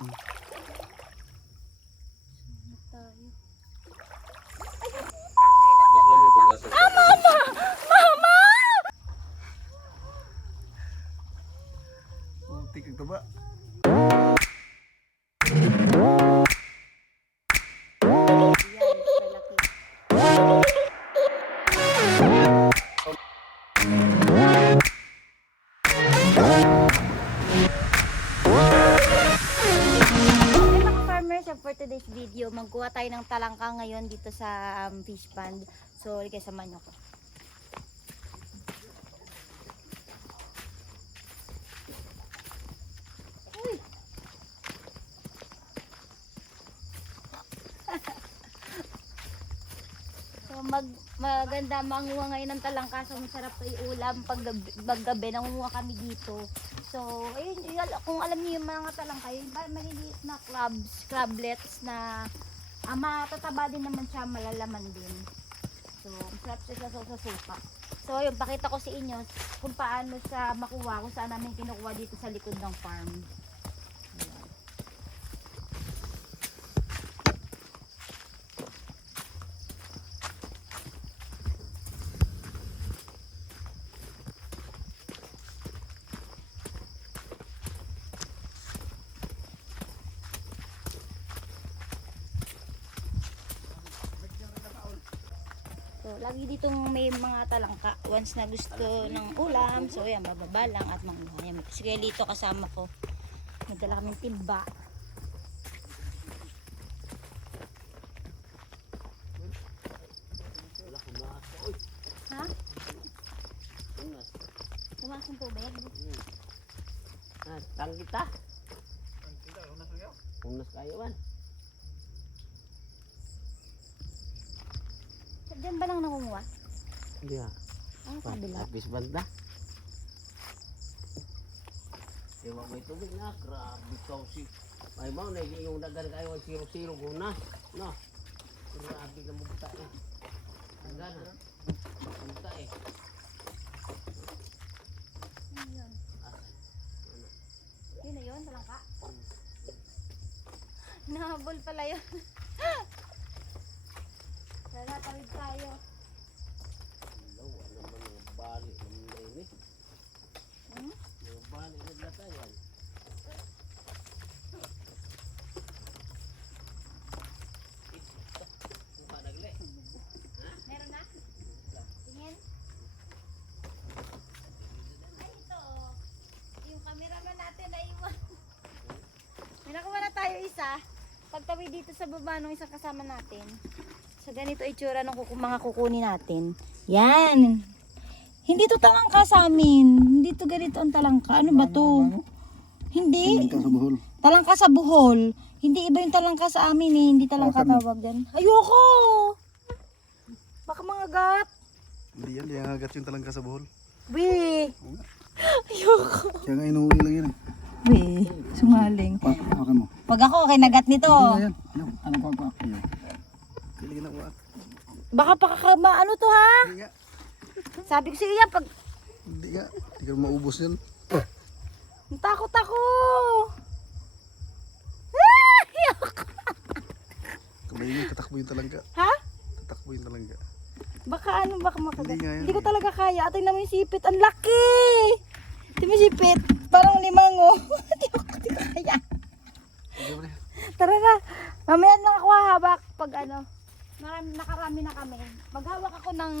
Mm. Ngayon dito sa um, fish pond. So, ligay sa manyo ko. Mag, maganda manguha ngayon ng talangka. So, masarap to iulam pag gabi, pag gabi. Nangunguha kami dito. So, ayun, yun, kung alam niyo yung mga talangka, yung ba- maliliit na crabs, crablets na ah, matataba din naman siya, malalaman din. So, masarap siya sa, sa suka. So, ayun, pakita ko sa inyo kung paano siya makuha, kung saan namin kinukuha dito sa likod ng farm. Ayan. So, lagi ditong may mga talangka. Once na gusto ng ulam, so yan, bababa lang at manguha. Yan, si Kuya Lito kasama ko. Nagdala kaming timba. Ha? Tumas ang tubig? Ah, tang kita. Unas kayo man. Diyan ba lang nangunguha? Hindi ah. Sa kabila. Tapis banda. Ewan may tubig na. Grabe ka si. Ay mo, na yung dagan kayo ay siro-siro guna. No. Grabe ka mugta eh. Dagan ha. Mugta eh. Ano yun? Na yun, talangka. Nahabol pala yun. Tara, tawid tayo. Lawa naman mga bali naman na ini. Hmm? Mga bali na latayan. Meron na? Tingin. Ay, ito. oh. Yung cameraman natin na iwan. May nakuha na tayo isa. Pagtawid dito sa baba nung isang kasama natin. So, ganito itsura ng kuku mga kukunin natin. Yan. Hindi to talangka sa amin. Hindi to ganito ang talangka. Ano ba to? Hindi. Ikaw sa buhol. Talangka sa buhol. Hindi iba yung talangka sa amin eh. Hindi talangka Hawakan mo. tawag dyan. Ayoko! Baka mga gat. Hindi yan, yung agat yung talangka sa buhol. Weh! Ayoko. Kaya nga inuwi lang yan. eh. Weh, sungaling. Pa, pakan mo. Pag ako, kinagat nito. Hindi yan. Ano, pa pa? Kiligin na uwak. Baka pakakama, ano to ha? Hindi nga. Sabi ko sa iya, pag Hindi nga. Hindi ka maubos yan. takot ako. Ah, ayoko. Kamay nga, tatakbo yung. Ha? Tatakbo yung. Baka ano, baka makagat. Hindi nga yan. Hindi ko talaga kaya. Atay naman yung sipit. Ang laki! Ito mo yung sipit. Parang limango. Hindi ko hindi ko kaya. Mo. Tara na. Mamaya na ako hahawak pag ano. Marami, nakarami na kami. Maghawak ako ng,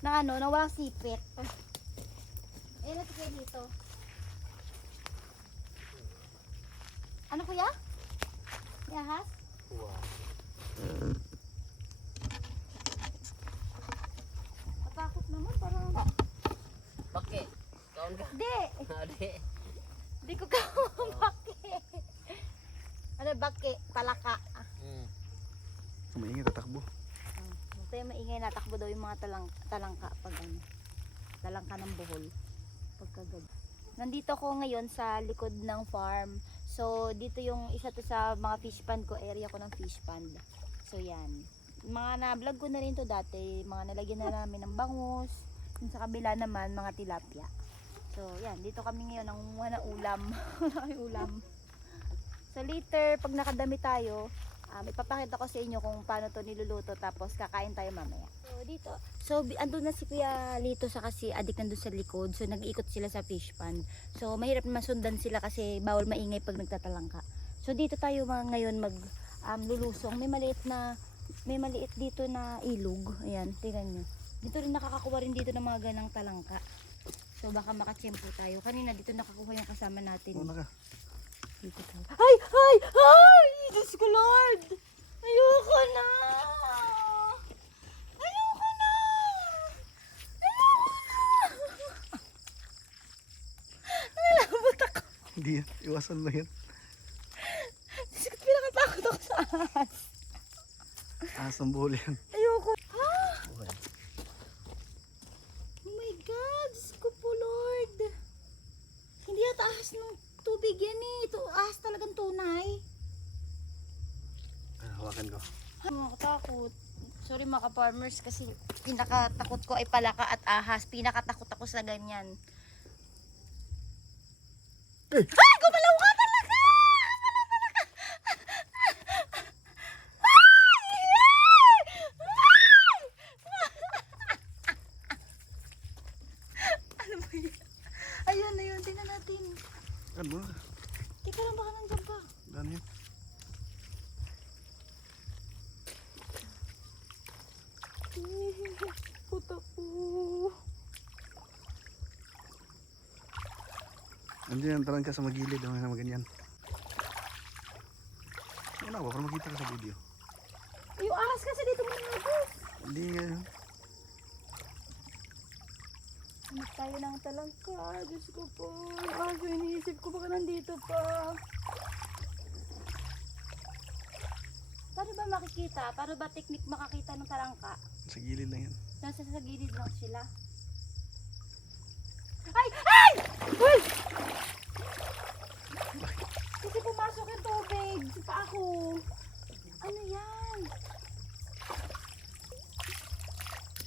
ng ano, na walang sipit. Eh, natin kayo dito. Ano kuya? Yahas? Matakot naman, parang... Bakit? Kaon ka? Di! Ade. Di ko baki. Ano baki? Palaka. Hmm. Kamay nga, tatakbo. Huwag tayo maingay natakbo daw yung mga talang, talangka pag ano. Talangka ng buhol. Pagkagabi. Nandito ko ngayon sa likod ng farm. So, dito yung isa to sa mga fish pond ko. Area ko ng fish pond. So, yan. Mga na-vlog ko na rin to dati. Mga nalagyan na namin ng bangus. Yung sa kabila naman, mga tilapia. So, yan. Dito kami ngayon nangunguha ng ulam. Ulam. So later, pag nakadami tayo, um, ipapakita ko sa inyo kung paano to niluluto tapos kakain tayo mamaya. So dito, so andun na si Kuya Lito sa kasi adik nandun sa likod. So nag-iikot sila sa fish pond. So mahirap masundan sila kasi bawal maingay pag nagtatalangka. So dito tayo mga ngayon mag um, lulusong. May maliit na may maliit dito na ilog. Ayan, tingnan nyo. Dito rin nakakakuha rin dito ng mga ganang talangka. So baka makachempo tayo. Kanina dito nakakuha yung kasama natin. Una ka. Dito tayo. Ay! Ay! Ay! Diyos ko Lord! Ayoko na! Ayoko na! Ayoko na! Nalabot ako. Hindi yan. Iwasan mo yan. Diyos ko, pinakatakot ako sa ahas. Asang buhol yan. Ayoko. Ha? Oh my God! Diyos ko po Lord! Hindi yata ahas ng tubig yan eh. Ito ahas talagang tunay. Ah, hawakan ko. Nakakatakot. Sorry mga farmers kasi pinakatakot ko ay palaka at ahas. Pinakatakot ako sa ganyan. Ay! Gumalaw ka talaga! Gumalaw talaga! Ay! ano ba yun? Ayun na yun. Tingnan natin. Ano? Teka lang baka nandyan pa. Ano yun? Puta ko. Andiyan, talang ka sa magilid. Ano na ganyan. Wala ba? Para makita ka sa video. Yung ahas kasi dito mo nabos. Hindi nga yun. Hanap tayo ng talangka. Diyos ko po. Yung ahas yung iniisip ko baka nandito pa. Paano ba makikita? Paano ba teknik makakita ng talangka? Sa gilid lang yan. Nasa sa gilid lang sila. Ay! Ay! Uy! Pumasok yung tubig sa paa ko. Ano yan?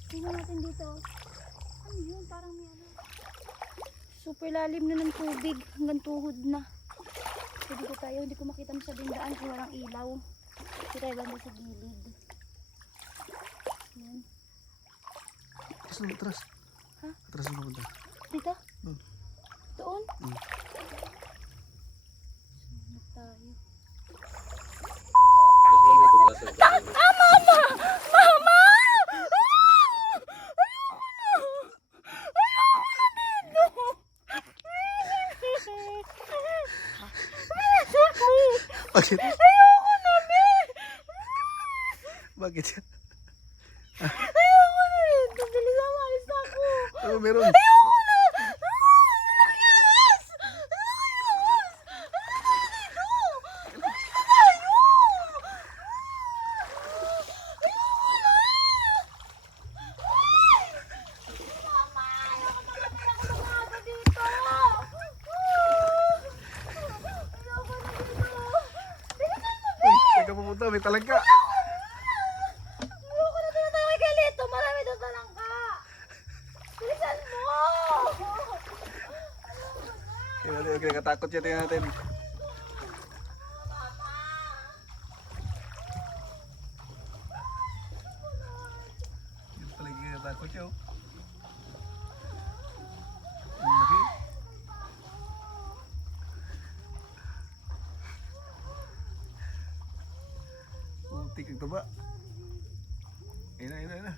Tingnan natin dito. Ano yun? Parang may ano. Super lalim na ng tubig. Hanggang tuhod na. So dito tayo. Hindi ko makita sa bindaan kung walang ilaw. Dito tayo banda sa gilid. Yan. Atras na, atras. Ha? Atras na punta. Dito? Doon. Doon? Hmm. Sumunod tayo. Ah, Mama! Mama! Bakit? Ayoko na, be! Bakit? Ayoko na dito! Bilis na, malis na ako! Oh, meron. Ayoko na! Ah! Nakiyas! Nakiyas! Ayoko na dito! Ayoko na! Ayoko na! Ay! Mama! Ayoko na kami ako magkakata dito! Ah! Ayoko na dito! Bilisan mo, be! Uy, saan ka pupunta? May talangka. Ayoko na dito tayo kay Lito! Marami doon talangka! Bilisan mo! Tingnan natin, okay, nakatakot yan. Tingnan natin. Yun pala yung nakatakot yun. Ang laki. Putik ang taba. Ayun na, ayun na, ayun na.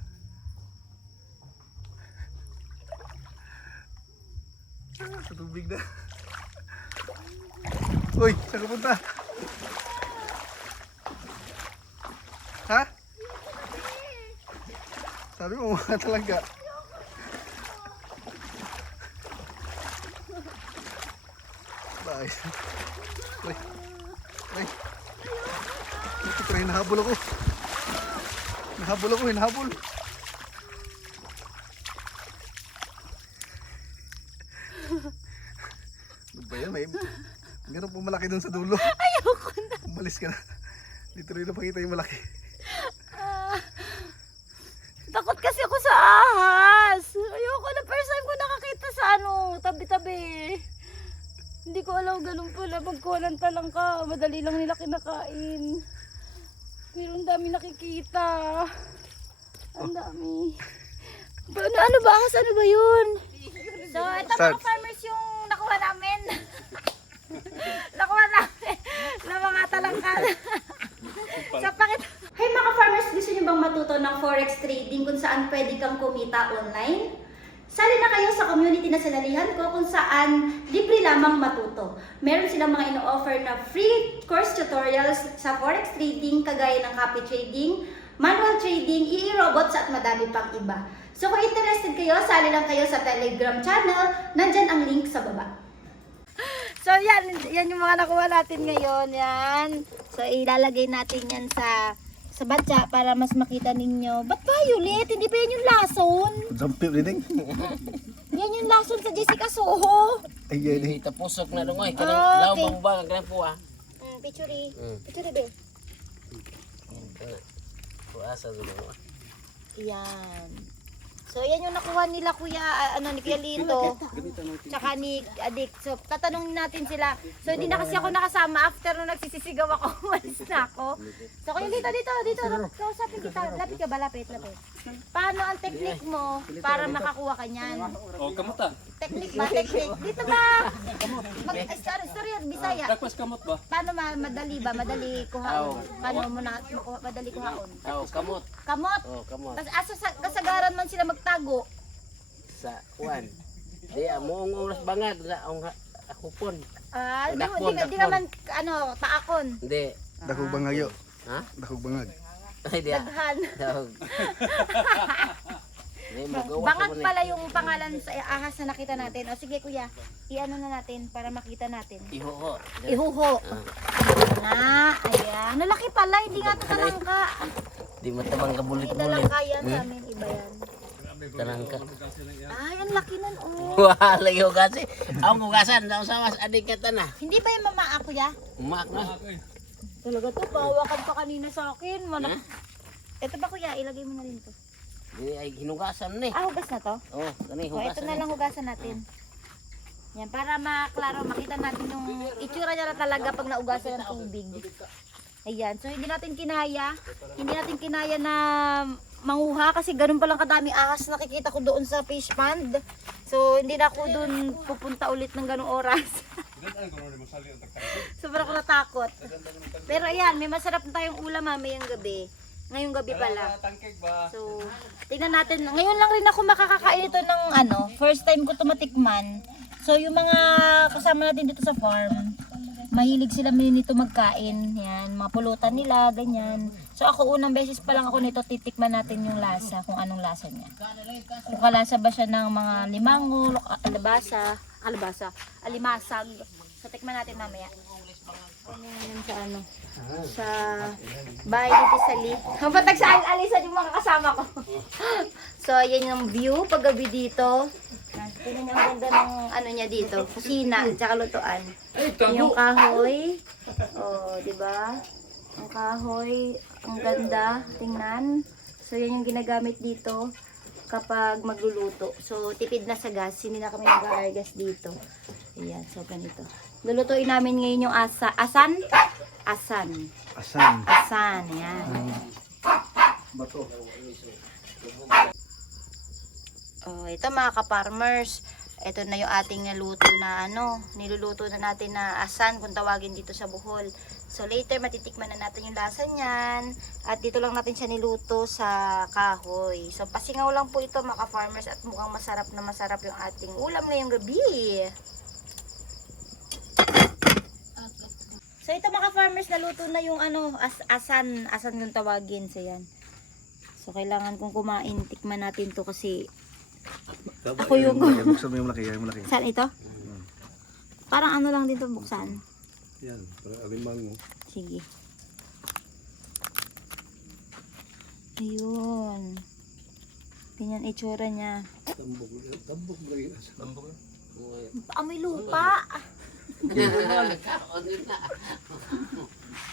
Ah, sa tubig na. Uy, saan ka punta? Ha? Sabi mo, mga talaga. Bakit? Uy, uy. Ito, pero hinahabol ako. Hinahabol ako, hinahabol. Ano ba yan? May, meron pong malaki dun sa dulo. Ayoko na! Umalis ka na. Dito rin napakita yung malaki. Ah, takot kasi ako sa ahas. Ayoko na. First time ko nakakita sa ano, tabi-tabi. Hindi ko alam ganun pala. Pagkuha ng talangka, madali lang nila kinakain. Pero ang dami nakikita. Ang dami. Ba- Ano, ano ba? Ahas, ano ba yun? So, ito mga farmers yung nakuha namin. nakuha namin ng mga talangka. so, pakit. Hey mga farmers, gusto niyo bang matuto ng forex trading kung saan pwede kang kumita online? Sali na kayo sa community na sinalihan ko kung saan libre lamang matuto. Meron silang mga ino-offer na free course tutorials sa forex trading kagaya ng copy trading, manual trading, e-robots at madami pang iba. So kung interested kayo, sali lang kayo sa Telegram channel. Nandyan ang link sa baba. So yan, yan yung mga nakuha natin ngayon. Yan. So ilalagay natin yan sa sa batya para mas makita ninyo. Ba't violet? Hindi pa yan yung lason. Dampi rin Yan yung lason sa Jessica Soho. Ay, yan eh. Kita pusok na ay. Okay. Kanang law bang ba kanang po ah. Mm, picture Mm. Picture be. Puasa dulu. Yan. So yan yung nakuha nila kuya, ah, ano ni Kuya Lito. Tsaka ni Adik. So tatanungin natin sila. So hindi na kasi ako nakasama after nung nagsisisigaw ako. Umalis na ako. So Kuya Lito dito, dito. Kausapin kita. Lapit ka ba? Lapit, lapit. Paano ang technique mo para makakuha ka niyan? Oh, kamuta. Technique ba? Technique. Dito ba? Mag story, story at Bisaya. Dakwas kamot ba? Paano ma madali ba? Madali kuhaon. Paano mo na makuha- madali kuhaon? Oh, kamot. Kamot. Oh, kamot. Tapos asa sa kasagaran man sila magtago. Sa kuan. Di amo ang oras bangag sa ang ako pon. Ah, di, di, di naman ano, taakon. Hindi. Dakog bangayo. Ha? Dakog bangag. Ay di. Daghan. Dog. Magawa Bangag pala yung pangalan sa ahas na nakita natin. O sige kuya, iano na natin para makita natin. Iho. Ihuho. Na, ayan. Nalaki pala, hindi nga ito talangka. Di matabang Hindi kabulit-bulit. talangka yan sa amin, iba yan. Talangka. Ay, ang laki nun, oh. Wala yung kasi. Ang hugasan daw sa mas adik ka na. Hindi ba yung mama ako ya? Umak na. Talaga to, pahawakan pa kanina sa akin. Mana... Ito ba kuya, ilagay mo na rin to. Di ay hinugasan ni. Ah, hugas na to? Oh, kani O, ito hugasan. na lang hugasan natin. Yan, para maklaro, makita natin yung itsura niya na talaga pag naugasan ng tubig. Ayan, so hindi natin kinaya, hindi natin kinaya na manguha kasi ganun palang kadami ahas nakikita ko doon sa fish pond. So, hindi na ako doon pupunta ulit ng ganung oras. Sobrang ako natakot. Pero ayan, may masarap na tayong ulam mamayang gabi. Ngayong gabi pala. Tangkig ba? So, tingnan natin. Ngayon lang rin ako makakakain ito ng ano, first time ko ito matikman. So, yung mga kasama natin dito sa farm, mahilig sila nito magkain. Yan, mga pulutan nila, ganyan. So, ako unang beses pa lang ako nito, titikman natin yung lasa, kung anong lasa niya. Kung kalasa ba siya ng mga limango, alabasa, alabasa, alimasag. So, tikman natin mamaya. Ano sa ano? Sa bahay dito sa Lee. Ang patag sa alisan yung mga kasama ko. so, ayan yung view paggabi dito. Tingnan niyo ang ganda ng ano niya dito. Kusina, tsaka lutuan. Yung kahoy. Oh, di ba? Ang kahoy, ang ganda. Tingnan. So, yan yung ginagamit dito kapag magluluto. So, tipid na sa gas. Hindi na kami nag-aargas dito. Ayan, so ganito. Lulutuin namin ngayon yung asa. Asan? Asan. Asan. Asan, yan. Oh, ito mga ka-farmers. Ito na yung ating naluto na ano, niluluto na natin na asan kung tawagin dito sa Bohol. So later matitikman na natin yung lasa niyan at dito lang natin siya niluto sa kahoy. So pasingaw lang po ito mga ka-farmers at mukhang masarap na masarap yung ating ulam ngayong gabi. So ito mga farmers naluto na yung ano as asan asan yung tawagin sa yan. So kailangan kong kumain tikman natin to kasi Ako yung- Buksan mo yung malaki, yung malaki. saan ito? Parang ano lang dito buksan. Yan, parang alimang mo. Sige. Ayun. Ganyan itsura niya. Tambok, tambok lagi. Tambok. Amoy lupa. Kaon yun na.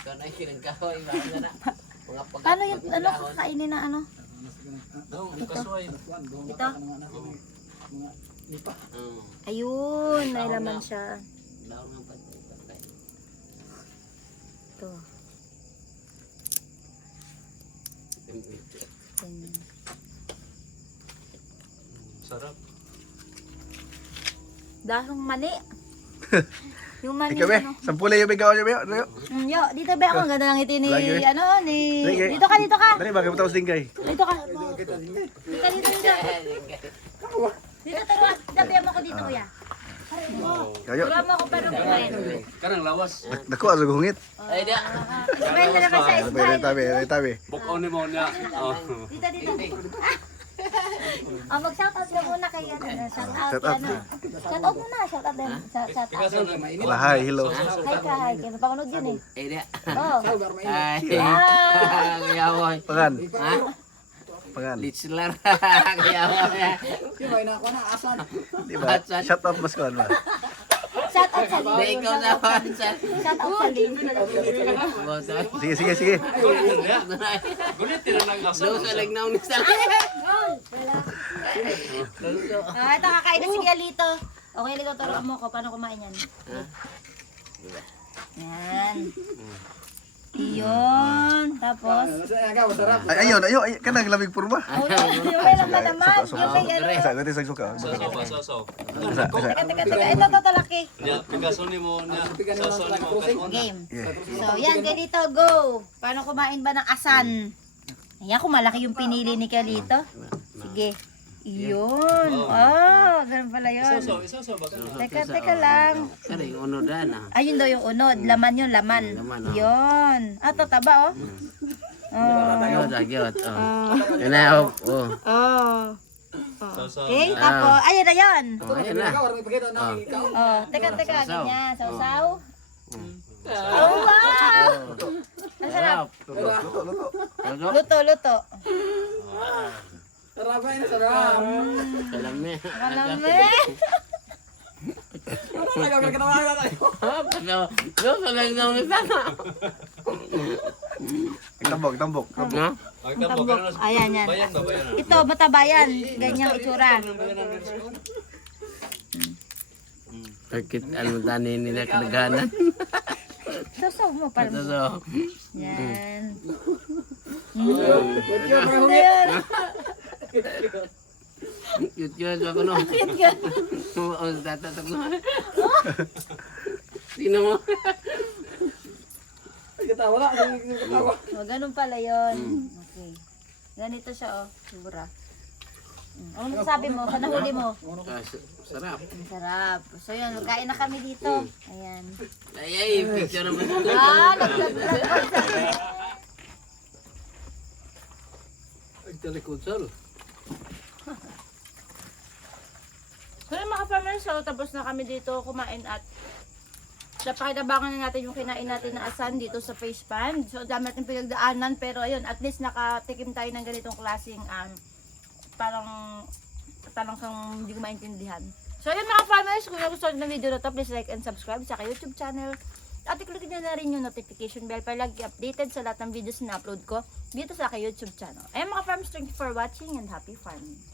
Kau na yung ba na. Mga pag Paano yung ano kakainin na ano? Ito? Oh. Ayun, may laman siya. Ito. Sarap. Dahong mani. yung mani Ikaw be, ano. sampulay yung bigaw niyo be. Ano? Mm, yo, dito ba ako? Ang ganda ng ngiti ni, Lagi. ano, ni... Lagi. Dito ka, dito ka. Dali bagay mo tapos dingkay. Dito ka. Dito, dito, dito. Dito, taruan. Dabi mo ko dito, kuya. Kayo. Taruan mo ako para kumain. Kanang lawas. Dako asa gungit. Ay, di. Smile na naman sa ba yung tabi? Ano yung tabi? Bukaw ni mo niya. Oh. Dito, dito. Ah, mag-shoutout ka muna kay ano. Shoutout Shout out. ano. Shoutout muna, shoutout din. Shout- Shoutout. Wala, hi, hello. Hi ka, hi. Kaya mapanood yun eh. Ay, di. Oh. Ah. Kaya boy. Pangan. Ha? Pangan. Litzler. Kaya boy. Di ba? Shut up mas kuan ba? Shoutout sa Di Lin. ikaw naman sa... Shoutout sa Lin. Boto. Sige, sige, sige. Gulit na lang asa. Luso lang na unis sa Luso. Ah, ito kakain na si Galito. Okay, Lito, turuan mo ko. Paano kumain yan? Yan. Iyon. Tapos. Ay, ayun, ayun, ay, kanang lamig purma. Oh, yung may laman naman. Yung may ano. Sa gati sa suka. Sasaw. Sa, sa. Teka, teka, teka. Ito, ito, talaki. Picasso ni mo niya. Sasaw ni mo. Game. So, yan, ganito, go. Paano kumain ba ng asan? Ayan, kung malaki yung pinili ni Kalito. Sige. Iyon. Oh, ganun pala yun. Sasaw, isasaw ba? Teka, teka lang. Kari, uno dan ah. Ayun daw yung unod. Laman yun, laman. Laman, oh. Yun. Ah, to, taba, oh. Oh. Ano dagyot? Oh. Na, oh. Oh. Oh. Sasaw. Okay, tapos, ayun na yun. Oh, ayan na. Oh. Oh, teka, teka, ganyan. Sausaw. Oh, wow! Ang sarap. Luto, luto. Luto. Luto, luto. Alam niya. Malami. Oh, pero, luso lang na unis sana. Tambok, tambok. Ay, tamo, kanon. Ayan, yan. Ito, matabayan. Ganyang itsura. Bakit ano tani nila kanaganan? Sausaw mo, parang. Ito so. Yan. Mm. Ano? Cute yun ako no. Cute yun. Oo, tatatak na. Sino mo? Oh, ganun pala yun. Okay. Ganito siya, oh. Sigura. Mm. Ano masasabi mo? Sa nahuli mo? Ah, sa- Sarap. Ang sarap. So yun, magkain na kami dito. Ayan. Ay, ay, picture naman. Ah, naglag-lag. Nagtalikod sir. Yun mga farmers, so tapos na kami dito kumain at napakinabangan na natin yung kinain natin na asan dito sa face pan. So dami natin pinagdaanan pero ayun, at least nakatikim tayo ng ganitong klaseng um, parang parang kang hindi ko maintindihan. So yun mga farmers, kung nagustuhan ng video na to, please like and subscribe sa YouTube channel. At i-click nyo na rin yung notification bell para lagi updated sa lahat ng videos na upload ko dito sa aking YouTube channel. Ayun mga farmers, thank you for watching and happy farming.